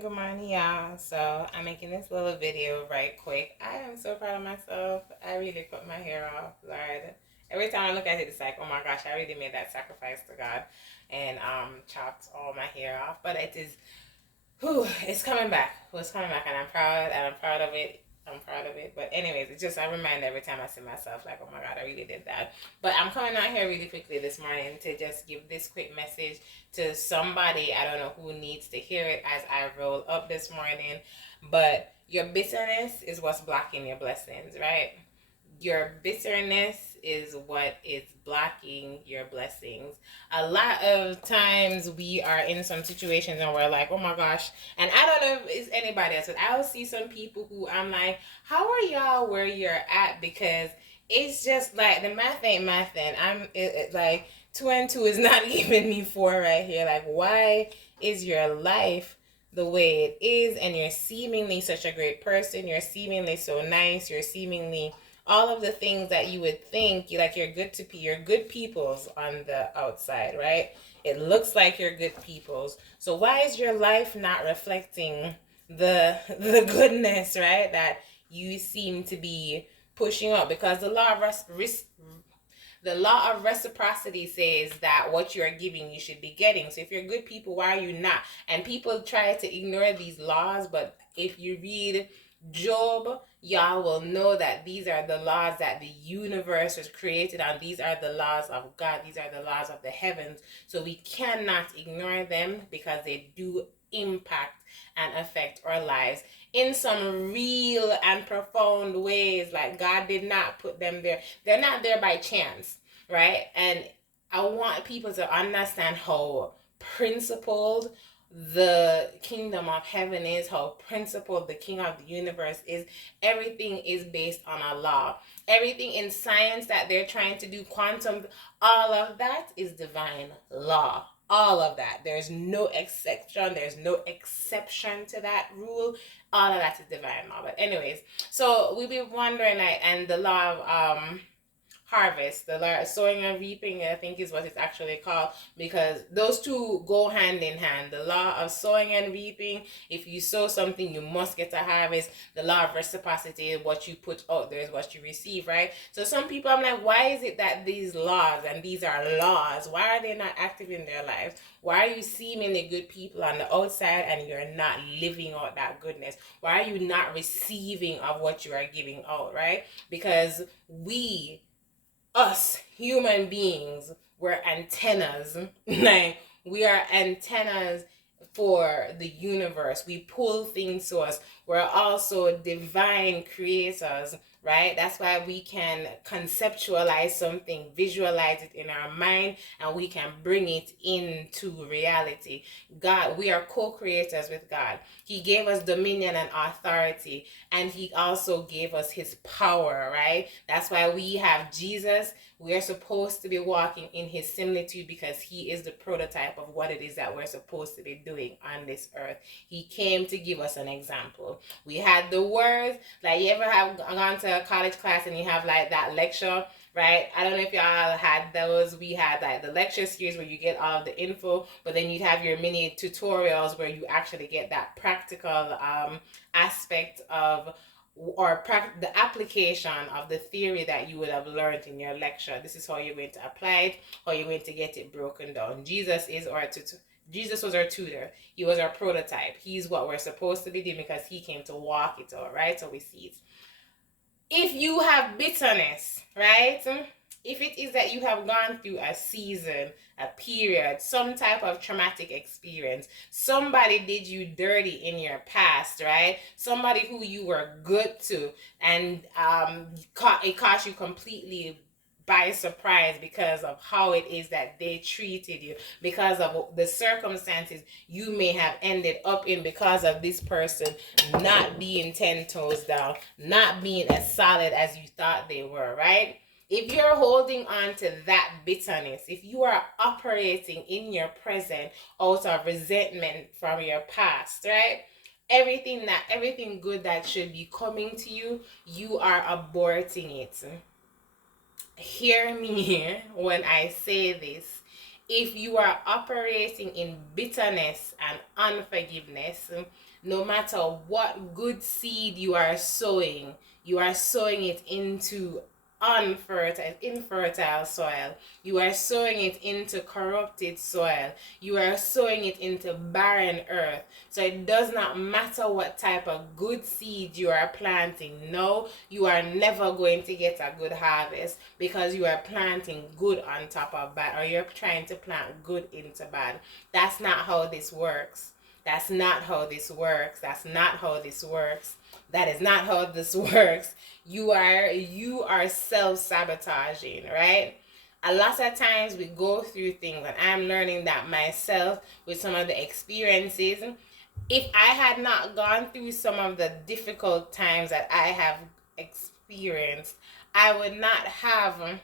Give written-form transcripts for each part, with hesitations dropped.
Good morning, y'all. So I'm making this little video right quick. I am so proud of myself. I really cut my hair off, Lord. Every time I look at it, it's like, oh my gosh, I really made that sacrifice to God and chopped all my hair off. But it is, whew, it's coming back. Well, it's coming back, and I'm proud of it. I'm proud of it. But anyways, it's just I remind every time I see myself like, oh my God, I really did that. But I'm coming out here really quickly this morning to just give this quick message to somebody. I don't know who needs to hear it as I roll up this morning. But your bitterness is what's blocking your blessings, right? Your bitterness is what is blocking your blessings. A lot of times we are in some situations and we're like, oh my gosh. And I don't know if it's anybody else, but I'll see some people who I'm like, how are y'all where you're at? Because it's just like the math ain't math. And like 2 and 2 is not giving me 4 right here. Like, why is your life the way it is? And you're seemingly such a great person. You're seemingly so nice. You're seemingly all of the things that you would think like you're good peoples on the outside, right? It looks like you're good peoples. So why is your life not reflecting the goodness, right? That you seem to be pushing up, because the law of reciprocity says that what you are giving, you should be getting. So if you're good people, why are you not? And people try to ignore these laws, but if you read Job, y'all will know that these are the laws that the universe was created on. These are the laws of God. These are the laws of the heavens. So we cannot ignore them because they do impact and affect our lives in some real and profound ways. Like, God did not put them there. They're not there by chance, right? And I want people to understand how principled the kingdom of heaven is, how principled the king of the universe is. Everything is based on a law. Everything in science that they're trying to do, quantum, all of that is divine law. All of that. There's no exception. There's no exception to that rule. All of that is divine law. But anyways, so we'll be wondering, like, and the law of harvest, the sowing and reaping, I think is what it's actually called, because those two go hand in hand. The law of sowing and reaping, if you sow something, you must get a harvest. The law of reciprocity, what you put out there is what you receive, right? So some people, I'm like, why is it that these laws, and these are laws, why are they not active in their lives? Why are you seemingly good people on the outside and you're not living out that goodness? Why are you not receiving of what you are giving out, right? Because us human beings, we're antennas. Like, we are antennas for the universe. We pull things to us. We're also divine creators, right? That's why we can conceptualize something, visualize it in our mind, and we can bring it into reality. God, we are co-creators with God. He gave us dominion and authority, and he also gave us his power, right? That's why we have Jesus. We are supposed to be walking in his similitude because he is the prototype of what it is that we're supposed to be doing on this earth. He came to give us an example. We had the words, like, you ever have gone to a college class and you have like that lecture, right? I don't know if y'all had those. We had like the lecture series where you get all of the info, but then you'd have your mini tutorials where you actually get that practical aspect of, or the application of the theory that you would have learned in your lecture. This is how you're going to apply it, how you're going to get it broken down. Jesus was our tutor. He was our prototype. He's what we're supposed to be doing because he came to walk it out, right? So we see it. If you have bitterness, right? If it is that you have gone through a season, a period, some type of traumatic experience, somebody did you dirty in your past, right? Somebody who you were good to, and it caught you completely by surprise because of how it is that they treated you, because of the circumstances you may have ended up in, because of this person not being 10 toes down, not being as solid as you thought they were, right? If you're holding on to that bitterness, if you are operating in your present out of resentment from your past, right? Everything good that should be coming to you, you are aborting it. Hear me when I say this. if you are operating in bitterness and unforgiveness, no matter what good seed you are sowing it into infertile soil. You are sowing it into corrupted soil. You are sowing it into barren earth. So it does not matter what type of good seed you are planting. No, you are never going to get a good harvest because you are planting good on top of bad, or you're trying to plant good into bad. That's not how this works. That's not how this works. That's not how this works. That is not how this works. You are self-sabotaging, right? A lot of times we go through things, and I'm learning that myself with some of the experiences. If I had not gone through some of the difficult times that I have experienced, I would not have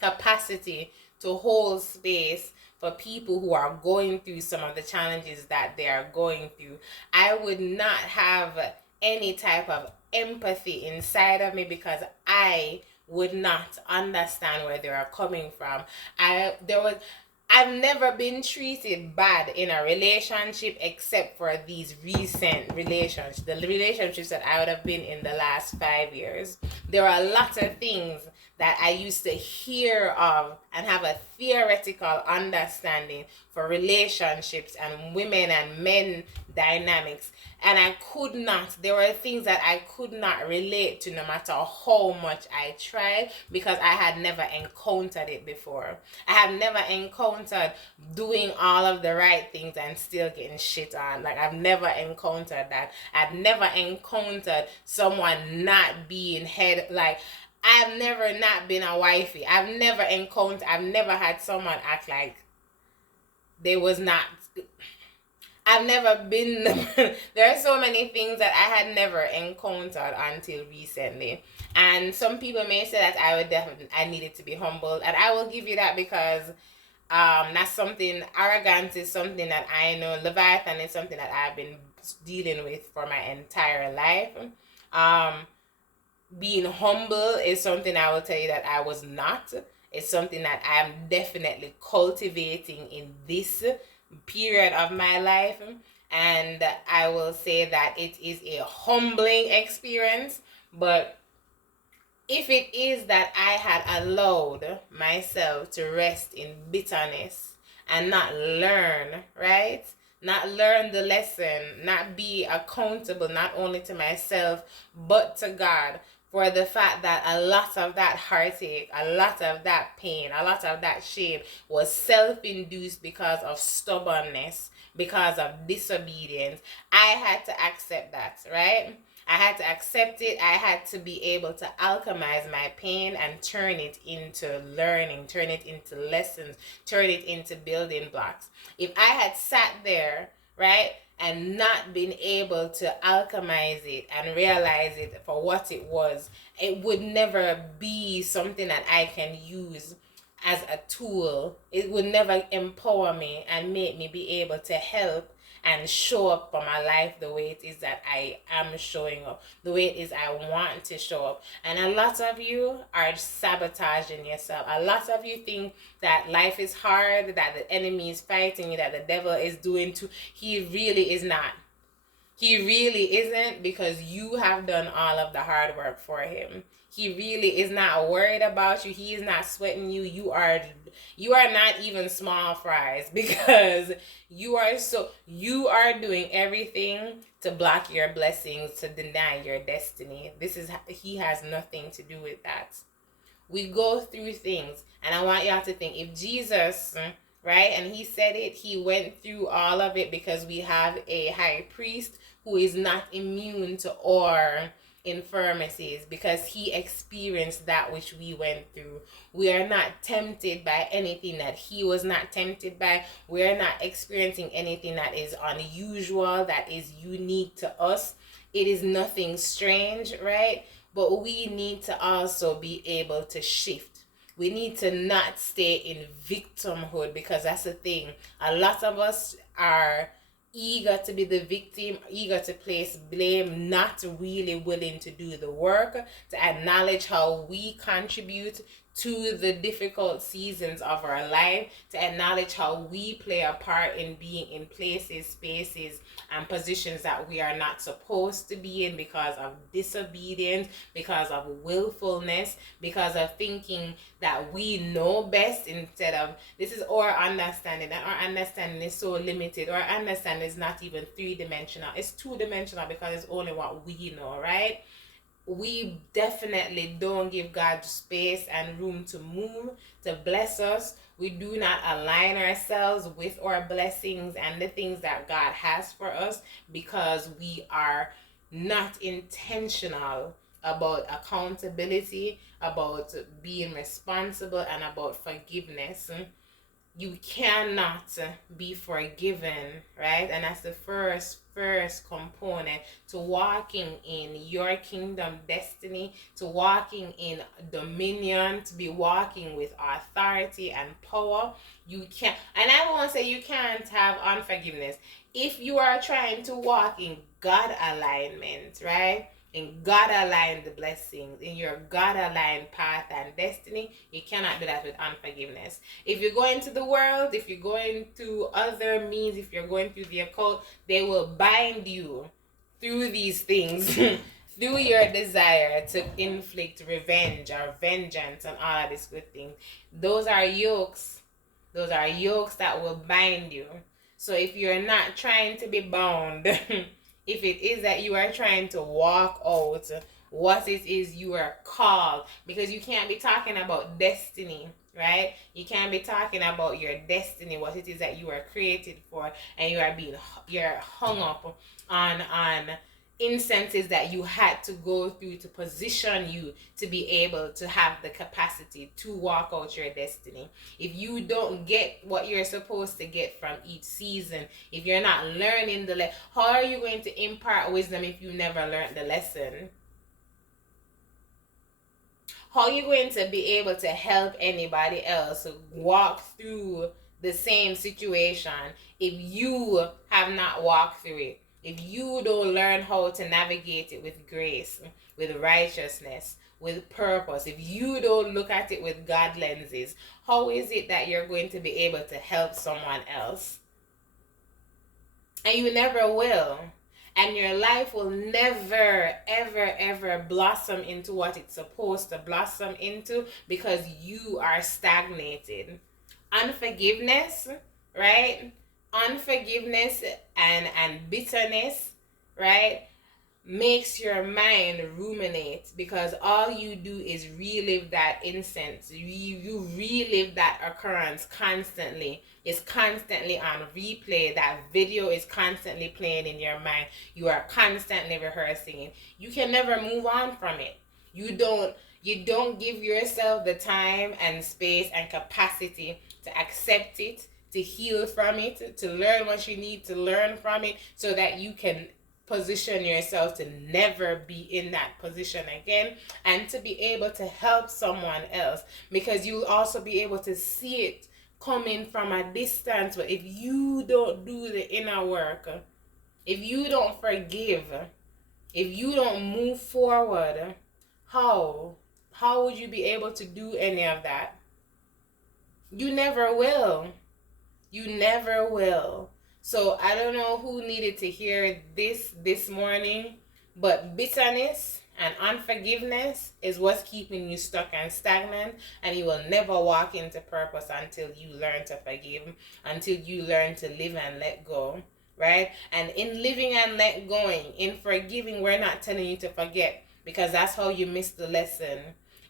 capacity to hold space for people who are going through some of the challenges that they are going through. I would not have any type of empathy inside of me because I would not understand where they are coming from. I've never been treated bad in a relationship except for these recent relationships, the relationships that I would have been in the last 5 years. There are a lot of things that I used to hear of and have a theoretical understanding for relationships and women and men dynamics. And there were things that I could not relate to no matter how much I tried because I had never encountered it before. I have never encountered doing all of the right things and still getting shit on. Like, I've never encountered that. I've never encountered someone not being I've never not been a wifey. I've never had someone act like they was not. I've never been. There are so many things that I had never encountered until recently. And some people may say that I needed to be humbled. And I will give you that because that's something, arrogance is something that I know. Leviathan is something that I've been dealing with for my entire life. Being humble is something I will tell you that I was not. It's something that I'm definitely cultivating in this period of my life. And I will say that it is a humbling experience. But if it is that I had allowed myself to rest in bitterness and not learn, right? Not learn the lesson, not be accountable not only to myself but to God for the fact that a lot of that heartache, a lot of that pain, a lot of that shame was self-induced because of stubbornness, because of disobedience. I had to accept that, right? I had to accept it. I had to be able to alchemize my pain and turn it into learning, turn it into lessons, turn it into building blocks. If I had sat there, right, and not been able to alchemize it and realize it for what it was, it would never be something that I can use as a tool. It would never empower me and make me be able to help and show up for my life the way it is that I am showing up, the way it is I want to show up. And a lot of you are sabotaging yourself. A lot of you think that life is hard, that the enemy is fighting you, that the devil is doing too. He really is not. He really isn't, because you have done all of the hard work for him. He really is not worried about you. He is not sweating you. You are not even small fries, because you are doing everything to block your blessings, to deny your destiny. He has nothing to do with that. We go through things, and I want y'all to think, if Jesus, right, and he said it, he went through all of it because we have a high priest who is not immune to our infirmities, because he experienced that which we went through. We are not tempted by anything that he was not tempted by. We are not experiencing anything that is unusual, that is unique to us. It is nothing strange, right? But we need to also be able to shift. We need to not stay in victimhood, because that's the thing. A lot of us are eager to be the victim, eager to place blame, not really willing to do the work, to acknowledge how we contribute to the difficult seasons of our life, to acknowledge how we play a part in being in places, spaces, and positions that we are not supposed to be in because of disobedience, because of willfulness, because of thinking that we know best instead of this is our understanding, and our understanding is so limited. Our understanding is not even 3-dimensional, it's 2-dimensional because it's only what we know, right? We definitely don't give God space and room to move, to bless us. We do not align ourselves with our blessings and the things that God has for us because we are not intentional about accountability, about being responsible, and about forgiveness. You cannot be forgiven, right? And that's the first component to walking in your kingdom destiny, to walking in dominion, to be walking with authority and power. You can't, and I won't say you can't have unforgiveness if you are trying to walk in God alignment, right? In God aligned blessings, in your God aligned path and destiny. You cannot do that with unforgiveness. If you're going to the world, if you're going to other means, if you're going through the occult, they will bind you through these things, through your desire to inflict revenge or vengeance and all of these good things. Those are yokes. Those are yokes that will bind you. So if you're not trying to be bound, if it is that you are trying to walk out what it is you are called, because you can't be talking about destiny, right? You can't be talking about your destiny, what it is that you are created for, and you're hung up on instances that you had to go through to position you to be able to have the capacity to walk out your destiny. If you don't get what you're supposed to get from each season, if you're not learning how are you going to impart wisdom if you never learned the lesson? How are you going to be able to help anybody else walk through the same situation if you have not walked through it? If you don't learn how to navigate it with grace, with righteousness, with purpose, if you don't look at it with God lenses, how is it that you're going to be able to help someone else? And you never will. And your life will never, ever, ever blossom into what it's supposed to blossom into because you are stagnated. Unforgiveness, right? Unforgiveness and bitterness, right, makes your mind ruminate because all you do is relive that instance. You relive that occurrence constantly. It's constantly on replay. That video is constantly playing in your mind. You are constantly rehearsing it. You can never move on from it. You don't give yourself the time and space and capacity to accept it, to heal from it, to learn what you need to learn from it so that you can position yourself to never be in that position again and to be able to help someone else, because you'll also be able to see it coming from a distance. But if you don't do the inner work, if you don't forgive, if you don't move forward, how would you be able to do any of that? You never will. You never will. So I don't know who needed to hear this morning, but bitterness and unforgiveness is what's keeping you stuck and stagnant, and you will never walk into purpose until you learn to forgive, until you learn to live and let go, right? And in living and let going, in forgiving, we're not telling you to forget because that's how you miss the lesson.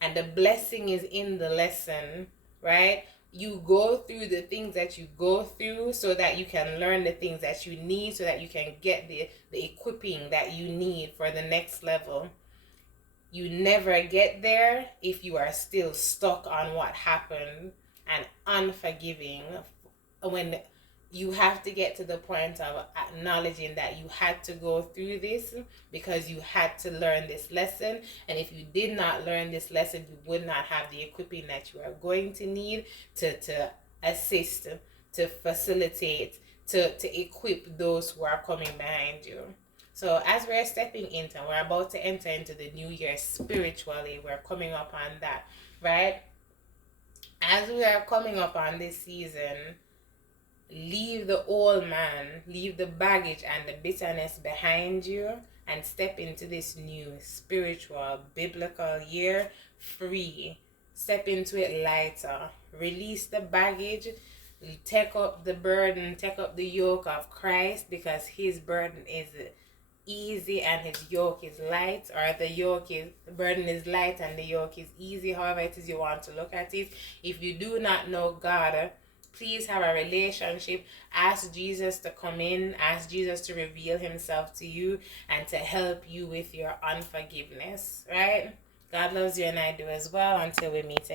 And the blessing is in the lesson, right? You go through the things that you go through so that you can learn the things that you need, so that you can get the equipping that you need for the next level. You never get there if you are still stuck on what happened and unforgiving. When you have to get to the point of acknowledging that you had to go through this because you had to learn this lesson. And if you did not learn this lesson, you would not have the equipping that you are going to need to assist, to facilitate, to equip those who are coming behind you. So as we're stepping into, we're about to enter into the new year spiritually, we're coming up on that, right? as we are coming up on this season, leave the old man, leave the baggage and the bitterness behind you, and step into this new spiritual, biblical year free. Step into it lighter. Release the baggage. Take up the burden, take up the yoke of Christ, because his burden is easy and his yoke is light, or the burden is light and the yoke is easy, however it is you want to look at it. If you do not know God, please have a relationship. Ask Jesus to come in, ask Jesus to reveal himself to you and to help you with your unforgiveness, right? God loves you and I do as well. Until we meet again.